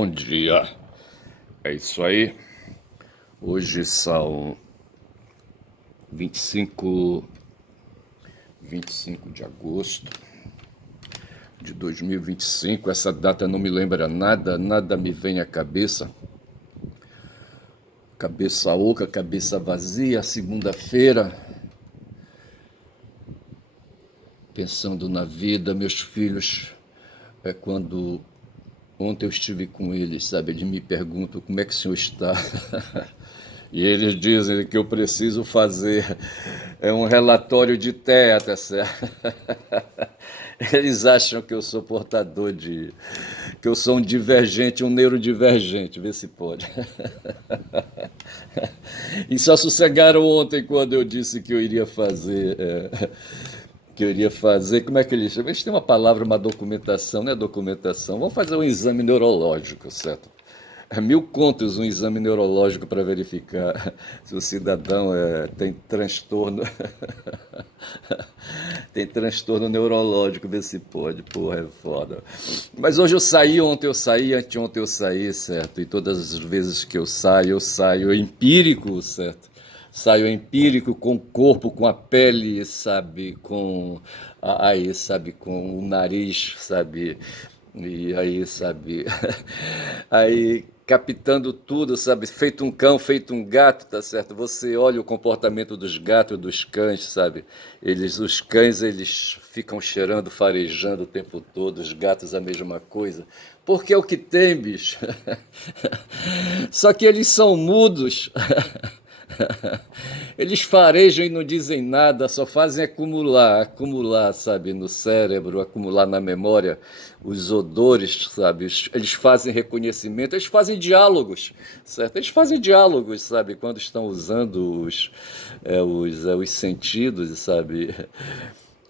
Bom dia, é isso aí. Hoje são 25, 25 de agosto de 2025. Essa data não me lembra nada, nada me vem à cabeça. Cabeça oca, cabeça vazia, segunda-feira, pensando na vida, meus filhos. É quando ontem eu estive com eles, sabe? Eles me perguntam como é que o senhor está. E eles dizem que eu preciso fazer um relatório de TEA, tá certo? Eles acham que eu sou portador de... que eu sou um divergente, um neurodivergente, vê se pode. E só sossegaram ontem quando eu disse que eu iria fazer... que eu iria fazer, como é que eles chamam? Eles têm uma palavra, uma documentação, não é documentação. Vamos fazer um exame neurológico, certo? 1.000 contos um exame neurológico para verificar se o cidadão tem transtorno, tem transtorno neurológico, ver se pode, porra, é foda. Mas hoje eu saí, ontem eu saí, anteontem eu saí, certo? E todas as vezes que eu saio empírico, certo? Saio empírico com o corpo, com a pele, sabe? Aí, sabe? Com o nariz, sabe? E aí, sabe? Aí, captando tudo, sabe? Feito um cão, feito um gato, tá certo? Você olha o comportamento dos gatos, dos cães, sabe? Os cães, eles ficam cheirando, farejando o tempo todo, os gatos a mesma coisa. Porque é o que tem, bicho. Só que eles são mudos. Eles farejam e não dizem nada, só fazem acumular, sabe, no cérebro, acumular na memória os odores, sabe? Eles fazem reconhecimento, eles fazem diálogos, certo? Eles fazem diálogos, sabe, quando estão usando os sentidos, sabe?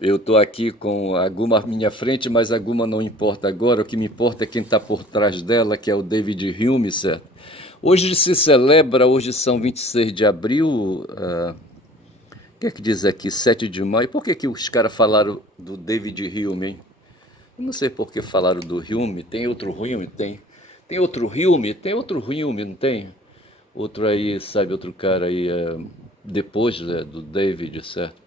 Eu estou aqui com a Guma à minha frente, mas a Guma não importa agora. O que me importa é quem está por trás dela, que é o David Hume, certo? Hoje se celebra, hoje são 26 de abril, o que é que diz aqui? 7 de maio. Por que os caras falaram do David Hume, hein? Eu não sei por que falaram do Hume. Tem outro Hume? Tem. Tem outro Hume? Tem outro Hume, não tem? Outro aí, sabe, outro cara aí, depois do David, certo?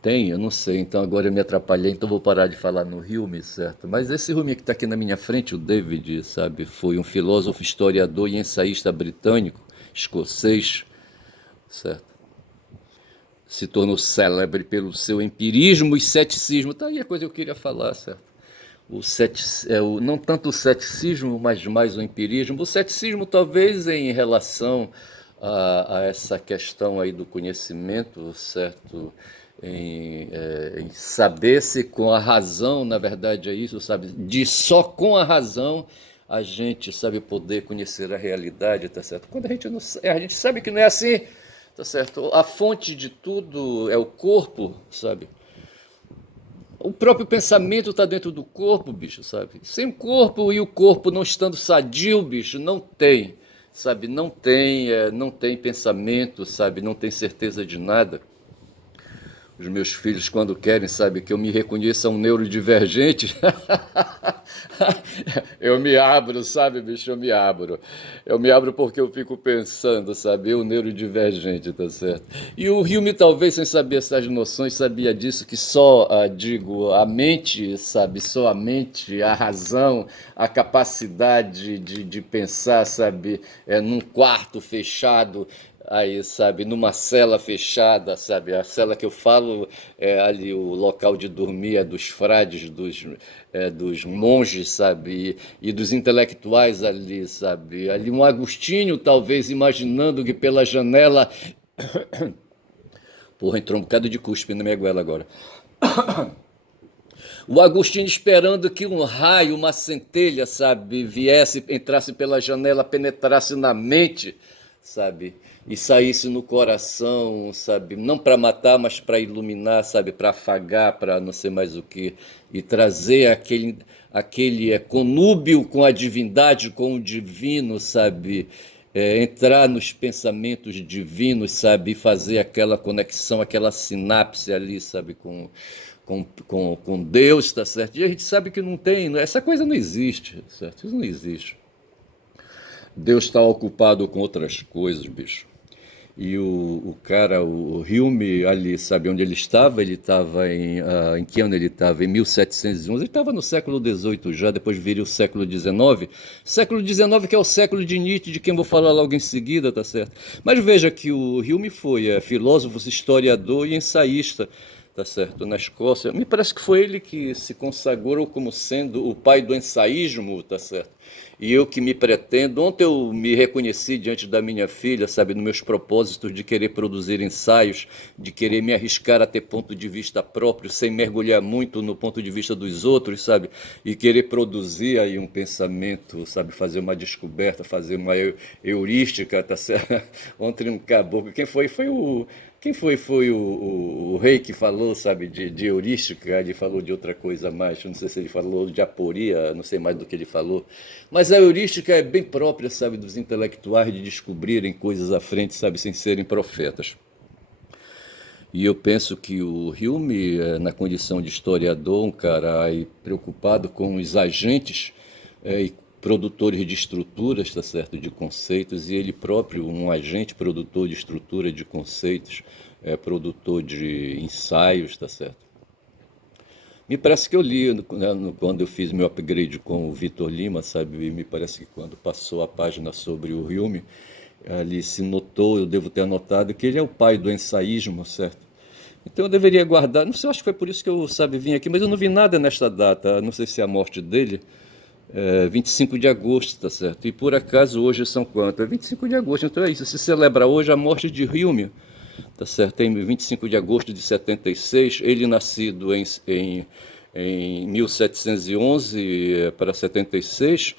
Tem, eu não sei, então agora eu me atrapalhei, então vou parar de falar no Hume, certo? Mas esse Hume que está aqui na minha frente, o David, sabe, foi um filósofo, historiador e ensaísta britânico, escocês, certo? Se tornou célebre pelo seu empirismo e ceticismo. Tá aí a coisa que eu queria falar, certo? Não tanto o ceticismo, mas mais o empirismo. O ceticismo talvez em relação a essa questão aí do conhecimento, certo? Em saber se com a razão, na verdade é isso, sabe? De só com a razão a gente sabe poder conhecer a realidade, tá certo? Quando a gente não, a gente sabe que não é assim, tá certo? A fonte de tudo é o corpo, sabe? O próprio pensamento está dentro do corpo, bicho, sabe? Sem o corpo e o corpo não estando sadio, bicho, não tem, sabe? Não tem pensamento, sabe? Não tem certeza de nada. Os meus filhos, quando querem, sabe, que eu me reconheça um neurodivergente, eu me abro, sabe, bicho, eu me abro. Eu me abro porque eu fico pensando, sabe, eu neurodivergente, tá certo? E o Hume, talvez, sem saber essas noções, sabia disso, que só, digo, a mente, sabe, só a mente, a razão, a capacidade de pensar, sabe, num quarto fechado, aí, sabe, numa cela fechada, sabe, a cela que eu falo é ali o local de dormir é dos frades, dos monges, sabe, e dos intelectuais ali, sabe, ali um Agostinho talvez imaginando que pela janela, porra, entrou um bocado de cuspe na minha goela agora, o Agostinho esperando que um raio, uma centelha, sabe, viesse, entrasse pela janela, penetrasse na mente, sabe, e saísse no coração, sabe, não para matar, mas para iluminar, sabe, para afagar, para não sei mais o que, e trazer aquele conúbio com a divindade, com o divino, sabe, entrar nos pensamentos divinos, sabe, e fazer aquela conexão, aquela sinapse ali, sabe, com Deus, tá certo? E a gente sabe que não tem, essa coisa não existe, certo? Isso não existe. Deus está ocupado com outras coisas, bicho. E o cara, o Hilme, ali, sabe onde ele estava? Ele estava em que ano ele estava? Em 1711. Ele estava no século XVIII já, depois viria o século XIX. Século XIX que é o século de Nietzsche, de quem vou falar logo em seguida, tá certo? Mas veja que o Hilme foi filósofo, historiador e ensaísta, tá certo? Na Escócia. Me parece que foi ele que se consagrou como sendo o pai do ensaísmo, tá certo? E eu que me pretendo, ontem eu me reconheci diante da minha filha, sabe, nos meus propósitos de querer produzir ensaios, de querer me arriscar a ter ponto de vista próprio, sem mergulhar muito no ponto de vista dos outros, sabe, e querer produzir aí um pensamento, sabe, fazer uma descoberta, fazer uma heurística, tá certo? Ontem um caboclo, quem foi o rei que falou, sabe, de heurística, ele falou de outra coisa mais, não sei se ele falou de aporia, não sei mais do que ele falou, mas a heurística é bem própria, sabe, dos intelectuais de descobrirem coisas à frente, sabe, sem serem profetas. E eu penso que o Hume, na condição de historiador, um cara aí preocupado com os agentes e produtores de estruturas, tá certo, de conceitos, e ele próprio um agente produtor de estrutura de conceitos, produtor de ensaios, tá certo. Me parece que eu li quando eu fiz meu upgrade com o Vitor Lima, sabe? E me parece que quando passou a página sobre o Hume, ali se notou, eu devo ter anotado, que ele é o pai do ensaísmo, certo? Então eu deveria guardar, não sei, acho que foi por isso que eu, sabe, vim aqui, mas eu não vi nada nesta data, não sei se é a morte dele, 25 de agosto, tá certo? E por acaso hoje são quanto? É 25 de agosto, então é isso, se celebra hoje a morte de Hume, tá certo? Em 25 de agosto de 76, ele nascido em 1711 para 76,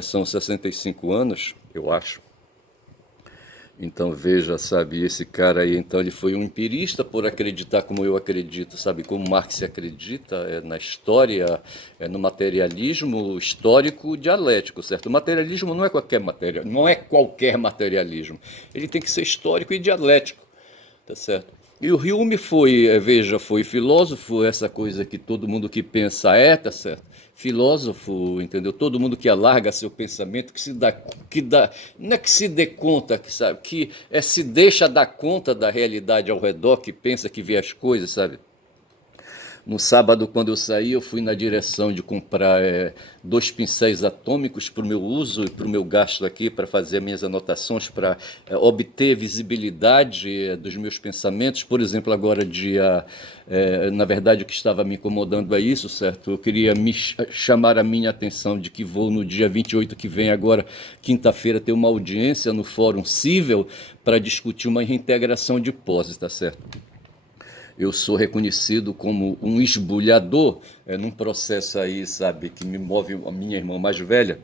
são 65 anos, eu acho. Então veja, sabe, esse cara aí, então ele foi um empirista por acreditar como eu acredito, sabe, como Marx acredita na história, no materialismo histórico dialético, certo? O materialismo não é qualquer matéria, não é qualquer materialismo. Ele tem que ser histórico e dialético, tá certo? E o Hume foi, veja, foi filósofo, essa coisa que todo mundo que pensa tá certo? Filósofo, entendeu? Todo mundo que alarga seu pensamento, não é que se dê conta, que, sabe, que se deixa dar conta da realidade ao redor, que pensa que vê as coisas, sabe? No sábado, quando eu saí, eu fui na direção de comprar 2 pincéis atômicos para o meu uso e para o meu gasto aqui, para fazer minhas anotações, para obter visibilidade dos meus pensamentos. Por exemplo, agora na verdade, o que estava me incomodando é isso, certo? Eu queria chamar a minha atenção de que vou no dia 28 que vem, agora, quinta-feira, ter uma audiência no Fórum Cível para discutir uma reintegração de posse, tá certo? Eu sou reconhecido como um esbulhador num processo aí, sabe, que me move a minha irmã mais velha,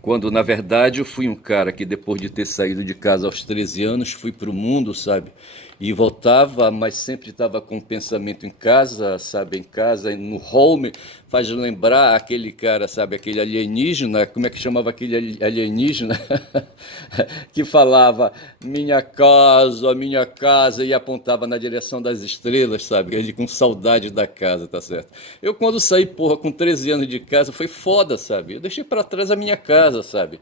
quando na verdade eu fui um cara que depois de ter saído de casa aos 13 anos, fui para o mundo, sabe? E voltava, mas sempre estava com o pensamento em casa, sabe? Em casa, no home, faz lembrar aquele cara, sabe? Aquele alienígena, como é que chamava aquele alienígena? Que falava minha casa, e apontava na direção das estrelas, sabe? Ele com saudade da casa, tá certo? Eu quando saí, porra, com 13 anos de casa, foi foda, sabe? Eu deixei para trás a minha casa, sabe?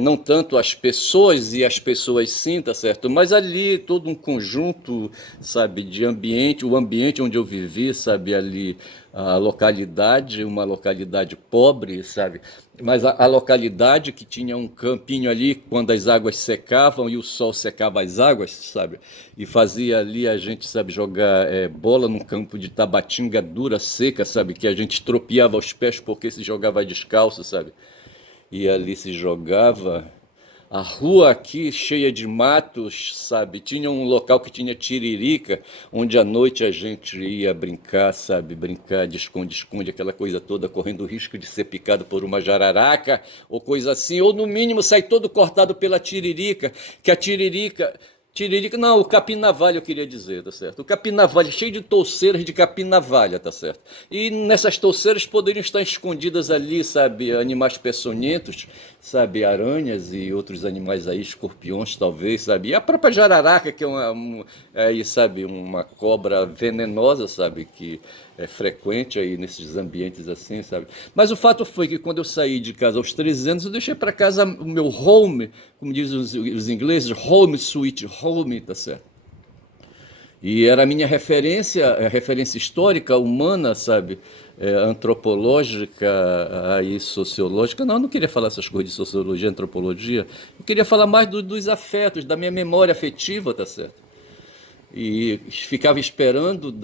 Não tanto as pessoas e as pessoas sim, tá certo? Mas ali todo um conjunto, sabe, de ambiente, o ambiente onde eu vivi, sabe, ali a localidade, uma localidade pobre, sabe? Mas a localidade que tinha um campinho ali quando as águas secavam e o sol secava as águas, sabe? E fazia ali a gente, sabe, jogar bola num campo de tabatinga dura, seca, sabe? Que a gente tropeava os pés porque se jogava descalço, sabe? E ali se jogava. A rua aqui cheia de matos, sabe? Tinha um local que tinha tiririca, onde à noite a gente ia brincar, sabe? Brincar de esconde-esconde, aquela coisa toda, correndo o risco de ser picado por uma jararaca ou coisa assim, ou no mínimo sair todo cortado pela tiririca, que a tiririca Tiririca, não, o capim-navalha eu queria dizer, tá certo? O capim-navalha, cheio de touceiras de capim-navalha, tá certo? E nessas touceiras poderiam estar escondidas ali, sabe, animais peçonhentos, sabe, aranhas e outros animais aí, escorpiões talvez, sabe? E a própria jararaca, que é aí, sabe, uma cobra venenosa, sabe, que é frequente aí nesses ambientes assim, sabe? Mas o fato foi que quando eu saí de casa aos 13 anos, eu deixei para casa o meu home, como dizem os ingleses, home sweet home, tá certo? E era a minha referência, a referência histórica, humana, sabe? Antropológica, aí sociológica. Não, eu não queria falar essas coisas de sociologia, antropologia. Eu queria falar mais dos afetos, da minha memória afetiva, tá certo? E ficava esperando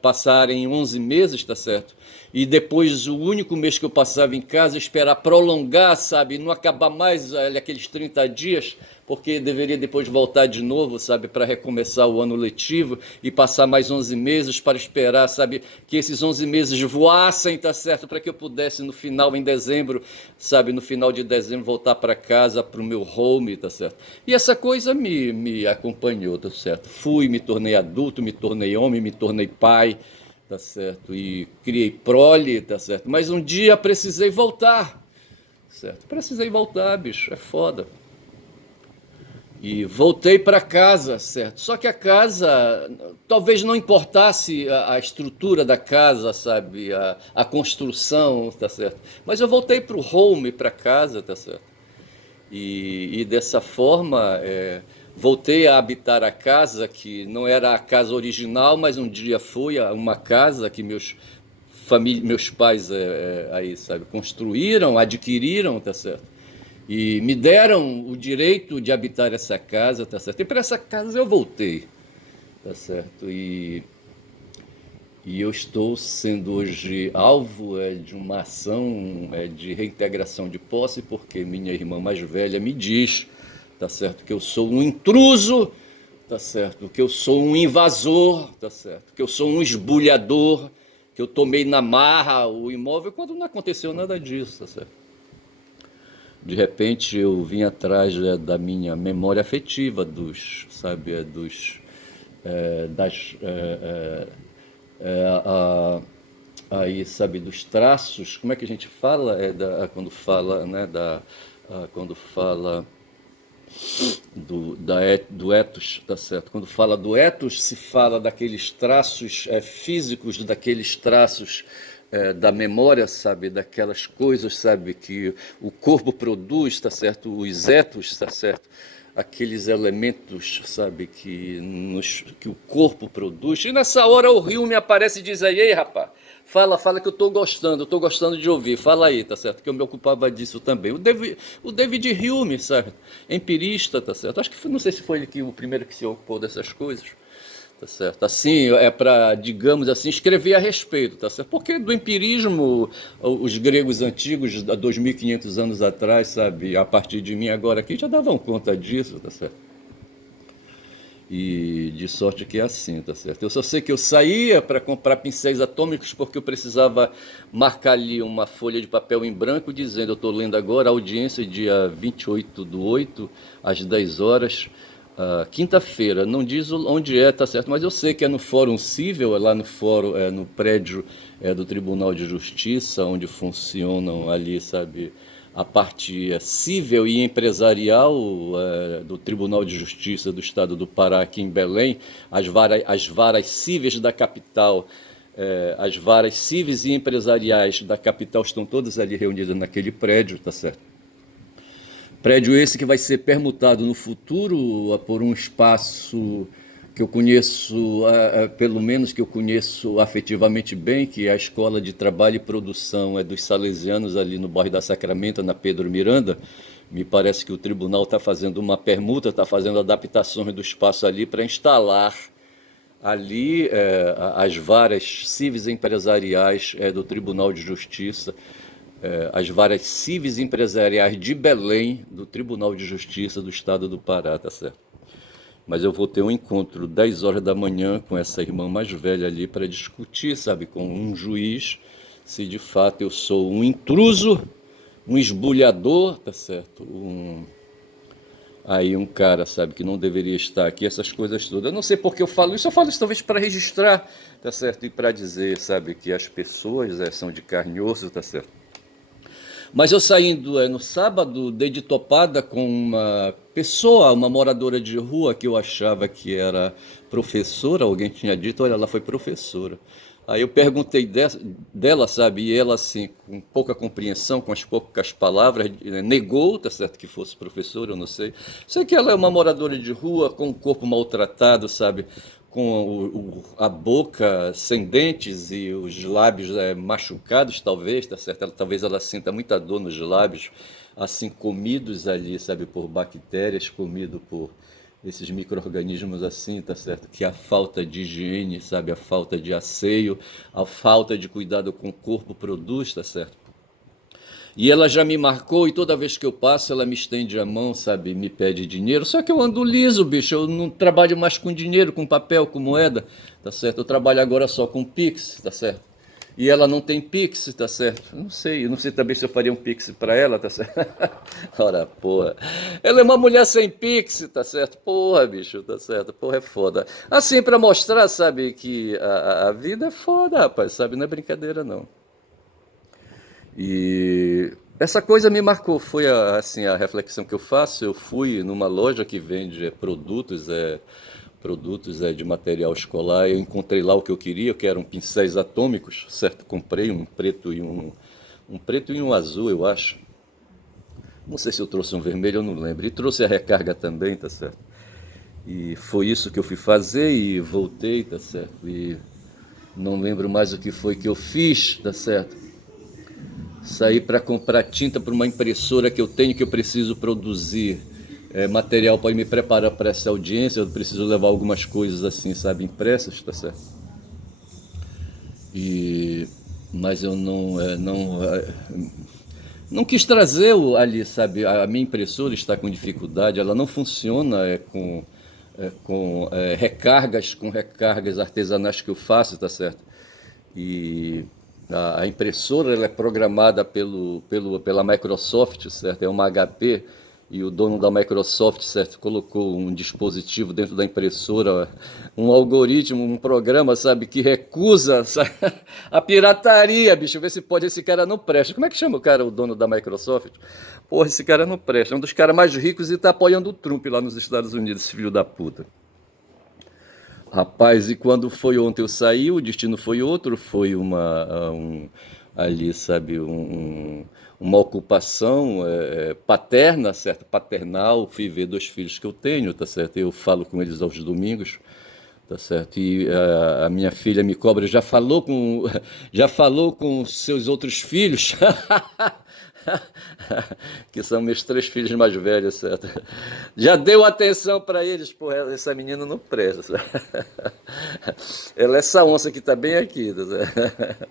passarem 11 meses, tá certo? E depois o único mês que eu passava em casa, esperar prolongar, sabe? Não acabar mais aqueles 30 dias, porque deveria depois voltar de novo, sabe? Para recomeçar o ano letivo e passar mais 11 meses para esperar, sabe? Que esses 11 meses voassem, tá certo? Para que eu pudesse no final, em dezembro, sabe? No final de dezembro, voltar para casa, para o meu home, tá certo? E essa coisa me acompanhou, tá certo? Fui, me tornei adulto, me tornei homem, me tornei pai, tá certo? E criei prole, tá certo? Mas um dia precisei voltar, certo? Precisei voltar, bicho, é foda. E voltei para casa, certo? Só que a casa, talvez não importasse a estrutura da casa, sabe? A construção, tá certo? Mas eu voltei para o home, para casa, tá certo? E dessa forma, voltei a habitar a casa, que não era a casa original, mas um dia foi uma casa que meus pais aí, sabe, construíram, adquiriram, tá certo? E me deram o direito de habitar essa casa, tá certo? E para essa casa eu voltei, tá certo? E eu estou sendo hoje alvo de uma ação de reintegração de posse, porque minha irmã mais velha me diz, tá certo, que eu sou um intruso, tá certo, que eu sou um invasor, tá certo, que eu sou um esbulhador, que eu tomei na marra o imóvel, quando não aconteceu nada disso, tá certo? De repente eu vim atrás da minha memória afetiva, sabe, das a, aí, sabe, dos traços, como é que a gente fala? Quando fala, né, quando fala do ethos, tá certo? Quando fala do ethos, se fala daqueles traços físicos, daqueles traços da memória, sabe? Daquelas coisas, sabe? Que o corpo produz, tá certo? Os ethos, tá certo? Aqueles elementos, sabe? Que o corpo produz. E nessa hora o rio me aparece e diz aí, ei, rapaz, fala que eu tô gostando de ouvir, fala aí, tá certo? Que eu me ocupava disso também. O David Hume, sabe? Empirista, tá certo? Acho que não sei se foi ele o primeiro que se ocupou dessas coisas, tá certo? Assim, é para, digamos assim, escrever a respeito, tá certo? Porque do empirismo, os gregos antigos, há 2.500 anos atrás, sabe? A partir de mim agora aqui, já davam conta disso, tá certo? E de sorte que é assim, tá certo? Eu só sei que eu saía para comprar pincéis atômicos porque eu precisava marcar ali uma folha de papel em branco dizendo, eu estou lendo agora, a audiência dia 28/8, às 10 horas, quinta-feira. Não diz onde é, tá certo? Mas eu sei que é no Fórum Cível, é lá no fórum, no prédio do Tribunal de Justiça, onde funcionam ali, sabe, a parte cível e empresarial do Tribunal de Justiça do Estado do Pará, aqui em Belém, as varas cíveis da capital, as varas cíveis e empresariais da capital estão todas ali reunidas naquele prédio, tá certo? Prédio esse que vai ser permutado no futuro por um espaço que eu conheço, pelo menos que eu conheço afetivamente bem, que é a Escola de Trabalho e Produção dos Salesianos, ali no bairro da Sacramento, na Pedro Miranda. Me parece que o tribunal está fazendo uma permuta, está fazendo adaptações do espaço ali para instalar ali as varas cíveis e empresariais do Tribunal de Justiça, as varas cíveis e empresariais de Belém, do Tribunal de Justiça do Estado do Pará, tá certo? Mas eu vou ter um encontro 10 horas da manhã com essa irmã mais velha ali para discutir, sabe, com um juiz, se de fato eu sou um intruso, um esbulhador, tá certo? Aí um cara, sabe, que não deveria estar aqui, essas coisas todas. Eu não sei por que eu falo isso talvez para registrar, tá certo? E para dizer, sabe, que as pessoas são de carne e osso, tá certo? Mas eu saindo no sábado, dei de topada com uma pessoa, uma moradora de rua que eu achava que era professora, alguém tinha dito, olha, ela foi professora. Aí eu perguntei dela, sabe, e ela assim, com pouca compreensão, com as poucas palavras, negou, tá certo, que fosse professora, eu não sei. Sei que ela é uma moradora de rua, com o corpo maltratado, sabe, com a boca sem dentes e os lábios machucados, talvez, tá certo? Talvez ela sinta muita dor nos lábios, assim, comidos ali, sabe, por bactérias, comido por esses micro-organismos assim, tá certo? Que a falta de higiene, sabe, a falta de asseio, a falta de cuidado com o corpo produz, tá certo? E ela já me marcou e toda vez que eu passo ela me estende a mão, sabe, me pede dinheiro. Só que eu ando liso, bicho, eu não trabalho mais com dinheiro, com papel, com moeda, tá certo? Eu trabalho agora só com Pix, tá certo? E ela não tem Pix, tá certo? Eu não sei também se eu faria um Pix pra ela, tá certo? Ora, porra. Ela é uma mulher sem Pix, tá certo? Porra, bicho, tá certo? Porra, é foda. Assim, pra mostrar, sabe, que a vida é foda, rapaz, sabe? Não é brincadeira, não. E essa coisa me marcou, foi assim, a reflexão que eu faço. Eu fui numa loja que vende produtos de material escolar. Eu encontrei lá o que eu queria, que eram pincéis atômicos, certo? Comprei um preto e um azul, eu acho. Não sei se eu trouxe um vermelho, eu não lembro. E trouxe a recarga também, tá certo? E foi isso que eu fui fazer e voltei, tá certo? E não lembro mais o que foi que eu fiz, tá certo? Saí para comprar tinta para uma impressora que eu tenho, que eu preciso produzir material para me preparar para essa audiência. Eu preciso levar algumas coisas assim, sabe, impressas, tá certo? E mas eu não quis trazer ali, sabe? A minha impressora está com dificuldade, ela não funciona com recargas artesanais que eu faço, tá certo? E a impressora ela é programada pela Microsoft, certo? É uma HP e o dono da Microsoft, certo, colocou um dispositivo dentro da impressora, um algoritmo, um programa, sabe, que recusa, sabe, a pirataria, bicho. Vê se pode, esse cara não presta. Como é que chama o cara, o dono da Microsoft? Porra, esse cara não presta. É um dos caras mais ricos e tá apoiando o Trump lá nos Estados Unidos, esse filho da puta. Rapaz, e quando foi ontem eu saí, o destino foi outro, foi ali, sabe, uma ocupação paterna, certo? Paternal, fui ver dois filhos que eu tenho, tá certo? Eu falo com eles aos domingos, tá certo? E a minha filha me cobra, já falou com seus outros filhos? Que são meus três filhos mais velhos, certo? Já deu atenção para eles, porra, essa menina não presta. Ela é essa onça que tá bem aqui, tá certo?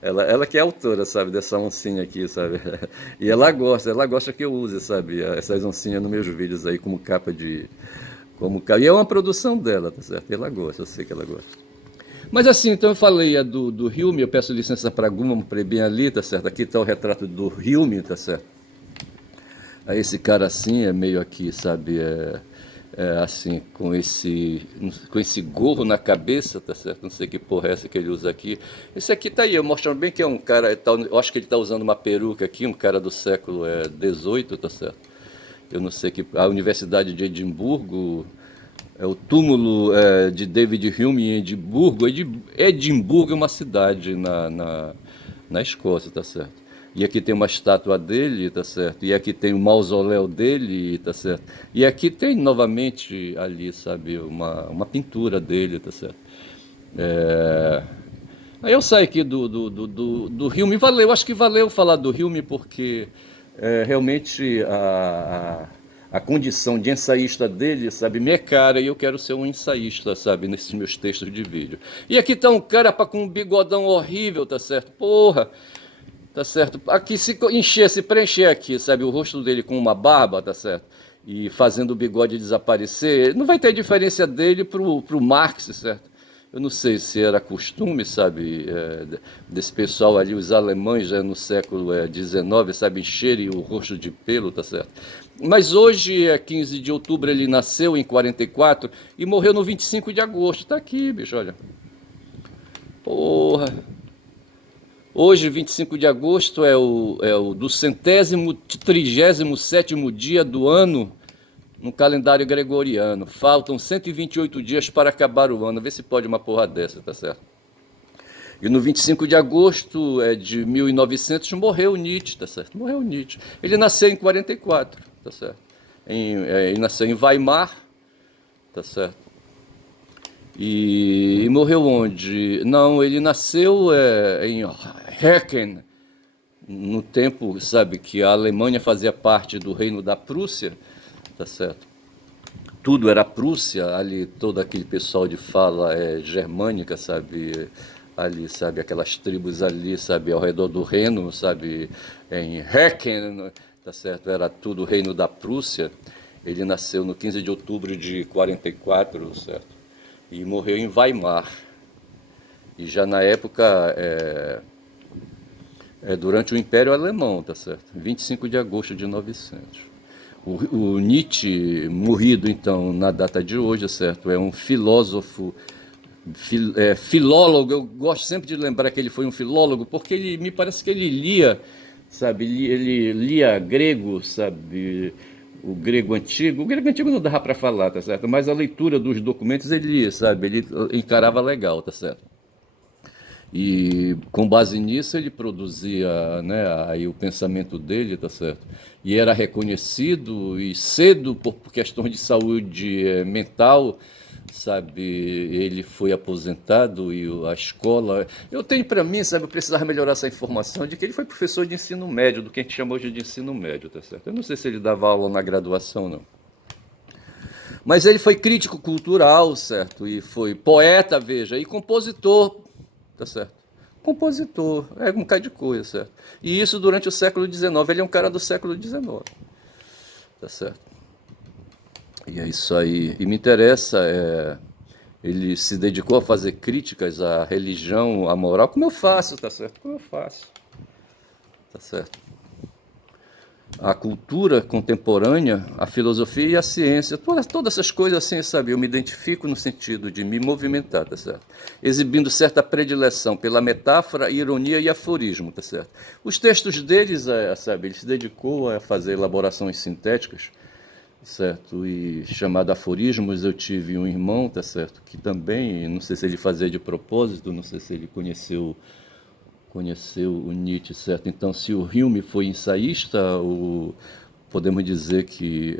Ela que é a autora, sabe, dessa oncinha aqui, sabe? E ela gosta que eu use, sabe, essas oncinhas nos meus vídeos aí como capa de. E é uma produção dela, tá certo? E ela gosta, eu sei que ela gosta. Mas assim, então eu falei do Hilme, eu peço licença para Guma, para bem ali, tá certo? Aqui está o retrato do Hilme, tá certo? Aí esse cara assim é meio aqui, sabe? Assim, com esse gorro na cabeça, tá certo? Não sei que porra é essa que ele usa aqui. Esse aqui tá aí, eu mostrando bem que é um cara, eu acho que ele tá usando uma peruca aqui, um cara do século XVIII, tá certo? Eu não sei que. A Universidade de Edimburgo. É o túmulo de David Hume em Edimburgo. Edimburgo é uma cidade na Escócia, tá certo? E aqui tem uma estátua dele, tá certo? E aqui tem o mausoléu dele, tá certo? E aqui tem novamente ali, sabe, uma pintura dele, tá certo? É, Aí eu saio aqui do Hilme. Valeu, acho que valeu falar do Hilme porque realmente a condição de ensaísta dele, sabe, me é cara e eu quero ser um ensaísta, sabe, nesses meus textos de vídeo. E aqui tá um cara com um bigodão horrível, tá certo? Porra, tá certo? Aqui se preencher aqui, sabe, o rosto dele com uma barba, tá certo? E fazendo o bigode desaparecer, não vai ter diferença dele pro Marx, certo? Eu não sei se era costume, sabe, desse pessoal ali, os alemães já no século XIX, sabe, encherem o rosto de pelo, tá certo? Mas hoje é 15 de outubro, ele nasceu em 44 e morreu no 25 de agosto. Tá aqui, bicho, olha. Porra. Hoje, 25 de agosto, é o do 137º dia do ano no calendário gregoriano. Faltam 128 dias para acabar o ano. Vê se pode uma porra dessa, tá certo? E no 25 de agosto de 1900 morreu Nietzsche, tá certo? Morreu Nietzsche. Ele nasceu em 44, tá certo? Ele nasceu em Weimar, tá certo? E morreu onde? Não, ele nasceu em Hecken, no tempo, sabe, que a Alemanha fazia parte do Reino da Prússia, tá certo? Tudo era Prússia, ali todo aquele pessoal de fala germânica, sabe, ali, sabe, aquelas tribos ali, sabe, ao redor do Reno, sabe, em Hecken, tá certo, era tudo o Reino da Prússia. Ele nasceu no 15 de outubro de 44, certo, e morreu em Weimar. E já na época, durante o Império Alemão, tá certo, 25 de agosto de 900. O Nietzsche, morrido então na data de hoje, certo, é um filósofo, filólogo. Eu gosto sempre de lembrar que ele foi um filólogo, porque ele me parece que ele lia, sabe, ele lia grego, sabe, o grego antigo. O grego antigo não dava para falar, tá certo, mas a leitura dos documentos ele lia, sabe, ele encarava legal, tá certo. E com base nisso ele produzia, né, aí o pensamento dele, tá certo? E era reconhecido e cedo por questões de saúde mental, sabe? Ele foi aposentado e a escola. Eu tenho para mim, sabe, eu precisava melhorar essa informação de que ele foi professor de ensino médio, do que a gente chama hoje de ensino médio, tá certo? Eu não sei se ele dava aula na graduação, não. Mas ele foi crítico cultural, certo? E foi poeta, veja, e compositor, tá certo? Compositor, um bocado de coisa, certo? E isso durante o século XIX. Ele é um cara do século XIX, tá certo? E é isso aí. E me interessa, ele se dedicou a fazer críticas à religião, à moral, como eu faço, tá certo? Como eu faço, tá certo? A cultura contemporânea, a filosofia e a ciência, todas essas coisas assim, sabe, eu me identifico no sentido de me movimentar, tá certo? Exibindo certa predileção pela metáfora, ironia e aforismo, tá certo? Os textos deles, sabe, ele se dedicou a fazer elaborações sintéticas, certo? E chamado aforismos. Eu tive um irmão, tá certo, que também, não sei se ele fazia de propósito, não sei se ele conheceu o Nietzsche, certo? Então, se o Hume foi ensaísta, podemos dizer que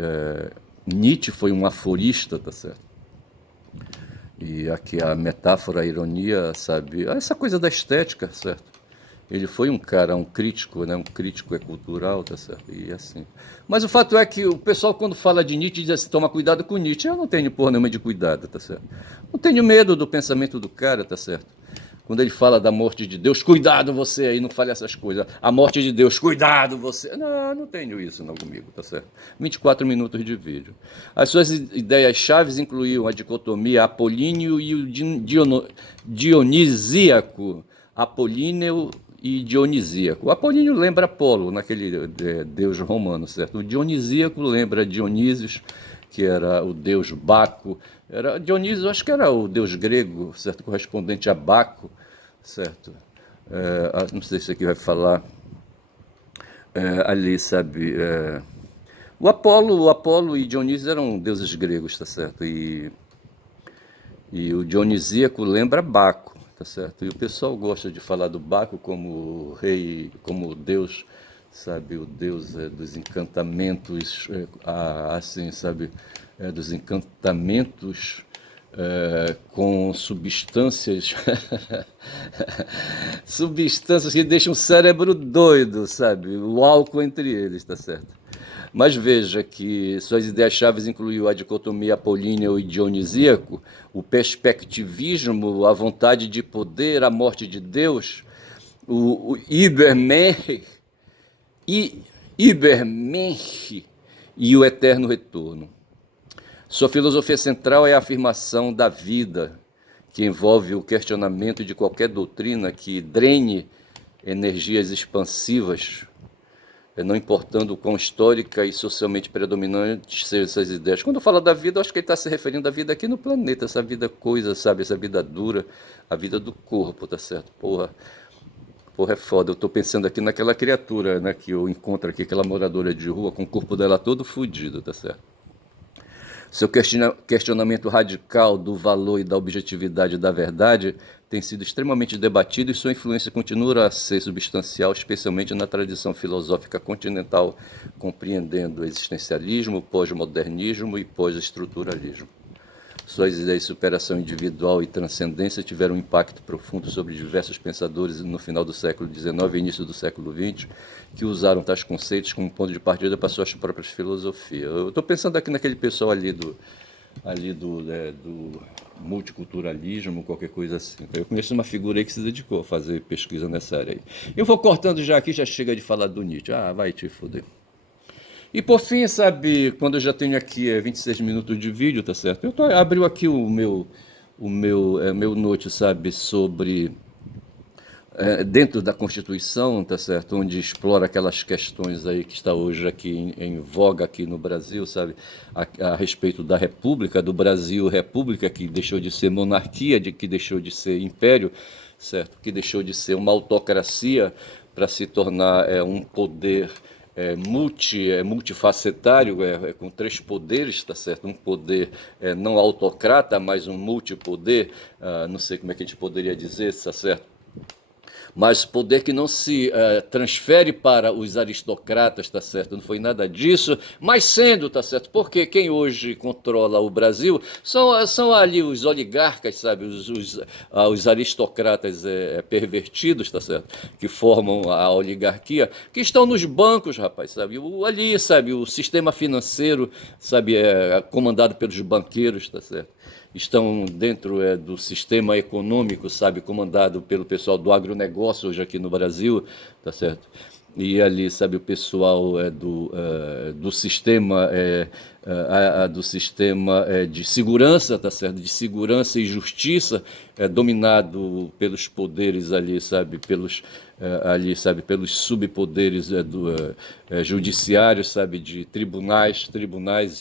Nietzsche foi um aforista, tá certo? E aqui a metáfora, a ironia, sabe? Essa coisa da estética, certo? Ele foi um cara, um crítico, né? Um crítico cultural, tá certo? E assim. Mas o fato é que o pessoal, quando fala de Nietzsche, diz assim: toma cuidado com Nietzsche. Eu não tenho porra nenhuma de cuidado, tá certo? Não tenho medo do pensamento do cara, tá certo? Quando ele fala da morte de Deus, cuidado você aí, não fale essas coisas. A morte de Deus, cuidado você. Não, não tenho isso não comigo, tá certo? 24 minutos de vídeo. As suas ideias chaves incluíam a dicotomia apolíneo e o dionisíaco. Apolíneo e dionisíaco. O apolíneo lembra Apolo, naquele deus romano, certo? O dionisíaco lembra Dionísios, que era o deus Baco. Dionísio, acho que era o deus grego, certo? Correspondente a Baco, certo? Não sei se aqui vai falar ali, sabe? O Apolo e Dionísio eram deuses gregos, tá certo? E o dionisíaco lembra Baco, tá certo? E o pessoal gosta de falar do Baco como rei, como deus, sabe? O deus dos encantamentos, assim, sabe? Dos encantamentos com substâncias substâncias que deixam o cérebro doido, sabe? O álcool entre eles, tá certo? Mas veja que suas ideias chaves incluíam a dicotomia apolíneo e dionisíaco, o perspectivismo, a vontade de poder, a morte de Deus, o Übermensch e o eterno retorno. Sua filosofia central é a afirmação da vida, que envolve o questionamento de qualquer doutrina que drene energias expansivas, não importando o quão histórica e socialmente predominantes sejam essas ideias. Quando fala da vida, eu acho que ele está se referindo à vida aqui no planeta, essa vida coisa, sabe, essa vida dura, a vida do corpo, tá certo? Porra, é foda. Eu tô pensando aqui naquela criatura, né, que eu encontro aqui, aquela moradora de rua, com o corpo dela todo fudido, tá certo? Seu questionamento radical do valor e da objetividade da verdade tem sido extremamente debatido e sua influência continua a ser substancial, especialmente na tradição filosófica continental, compreendendo o existencialismo, o pós-modernismo e pós-estruturalismo. Suas ideias de superação individual e transcendência tiveram um impacto profundo sobre diversos pensadores no final do século XIX e início do século XX, que usaram tais conceitos como ponto de partida para suas próprias filosofias. Eu estou pensando aqui naquele pessoal do multiculturalismo, qualquer coisa assim. Eu conheço uma figura aí que se dedicou a fazer pesquisa nessa área aí. Eu vou cortando já aqui, já chega de falar do Nietzsche. Ah, vai te foder. E por fim, sabe, quando eu já tenho aqui 26 minutos de vídeo, tá certo? Abriu aqui meu note, sabe, sobre dentro da Constituição, tá certo? Onde explora aquelas questões aí que está hoje aqui em voga aqui no Brasil, sabe? A respeito da República, do Brasil República, que deixou de ser monarquia, que deixou de ser império, certo? Que deixou de ser uma autocracia para se tornar um poder multifacetário, com três poderes, tá certo? Um poder não autocrata, mas um multipoder, não sei como é que a gente poderia dizer, tá certo? Mas poder que não se transfere para os aristocratas, tá certo? Não foi nada disso, mas sendo, tá certo? Porque quem hoje controla o Brasil são ali os oligarcas, sabe? Os aristocratas pervertidos, tá certo? Que formam a oligarquia, que estão nos bancos, rapaz, sabe? Ali, sabe? O sistema financeiro, sabe? Comandado pelos banqueiros, tá certo? Estão dentro do sistema econômico, sabe, comandado pelo pessoal do agronegócio hoje aqui no Brasil, tá certo? E ali, sabe, o pessoal do sistema do sistema de segurança, tá certo? De segurança e justiça, dominado pelos poderes ali, sabe, pelos subpoderes judiciários, sabe, de tribunais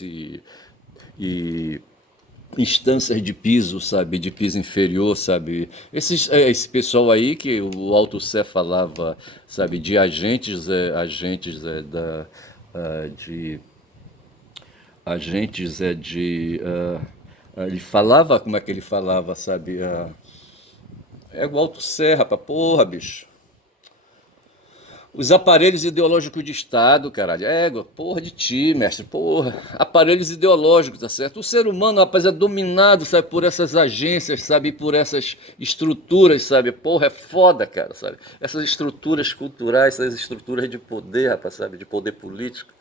e instâncias de piso, sabe, de piso inferior, sabe, esse pessoal aí que o Althusser falava, sabe, de ele falava, como é que ele falava, sabe, o Althusser, rapaz, porra, bicho. Os aparelhos ideológicos de Estado, caralho. Porra de ti, mestre, porra. Aparelhos ideológicos, tá certo? O ser humano, rapaz, é dominado, sabe, por essas agências, sabe, por essas estruturas, sabe? Porra, é foda, cara, sabe? Essas estruturas culturais, essas estruturas de poder, rapaz, sabe, de poder político,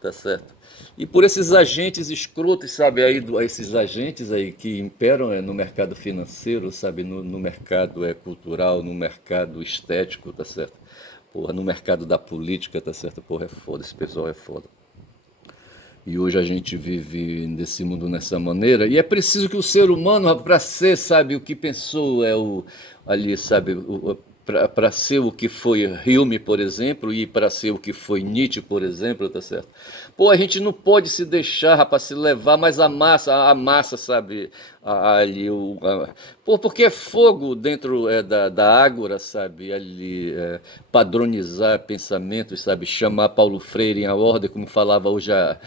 tá certo? E por esses agentes escrotos, sabe, esses agentes aí que imperam no mercado financeiro, sabe, no mercado cultural, no mercado estético, tá certo? Porra, no mercado da política, tá certo? Porra, é foda, esse pessoal é foda. E hoje a gente vive nesse mundo nessa maneira, e é preciso que o ser humano, para ser, sabe, o que pensou ali, sabe, para ser o que foi Hume, por exemplo, e para ser o que foi Nietzsche, por exemplo, tá certo? Pô, a gente não pode se deixar, rapaz, se levar, mas a massa, sabe, ali, pô, porque é fogo dentro da ágora, sabe, ali, padronizar pensamentos, sabe, chamar Paulo Freire em a ordem, como falava hoje a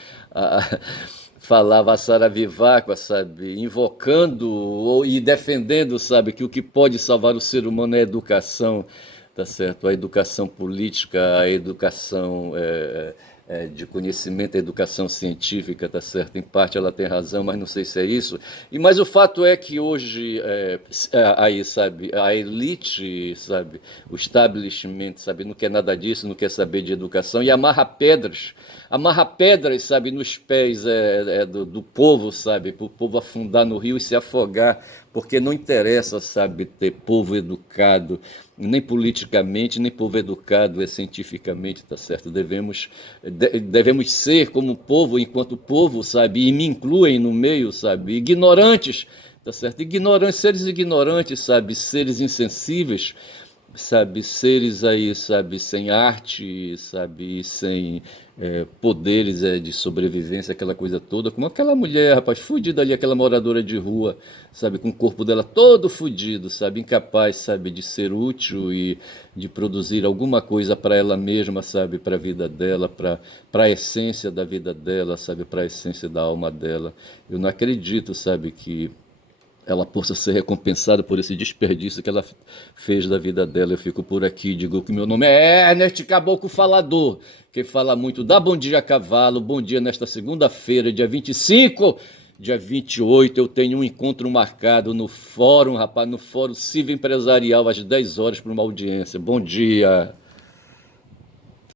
falava a Sara Viváqua, sabe, invocando e defendendo, sabe, que o que pode salvar o ser humano é a educação, tá certo? A educação política, a educação de conhecimento, a educação científica, tá certo? Em parte ela tem razão, mas não sei se é isso. Mas o fato é que hoje aí, sabe, a elite, sabe, o establishment, sabe, não quer nada disso, não quer saber de educação e amarra pedras, sabe, nos pés do povo, sabe, para o povo afundar no rio e se afogar, porque não interessa, sabe, ter povo educado, nem politicamente, nem povo educado cientificamente, tá certo? Devemos ser como povo, enquanto povo, sabe, e me incluem no meio, sabe, ignorantes, tá certo? Seres ignorantes, sabe, seres insensíveis, sabe, seres aí, sabe, sem arte, sabe, sem poderes de sobrevivência, aquela coisa toda, como aquela mulher, rapaz, fudida ali, aquela moradora de rua, sabe, com o corpo dela todo fudido, sabe, incapaz, sabe, de ser útil e de produzir alguma coisa para ela mesma, sabe, para a vida dela, para a essência da vida dela, sabe, para a essência da alma dela. Eu não acredito, sabe, que ela possa ser recompensada por esse desperdício que ela fez da vida dela. Eu fico por aqui, digo que meu nome é Ernest Caboclo Falador, que fala muito. Dá bom dia, cavalo, bom dia nesta segunda-feira, dia 25, dia 28, eu tenho um encontro marcado no fórum, rapaz, no fórum Civil Empresarial, às 10 horas, para uma audiência. Bom dia.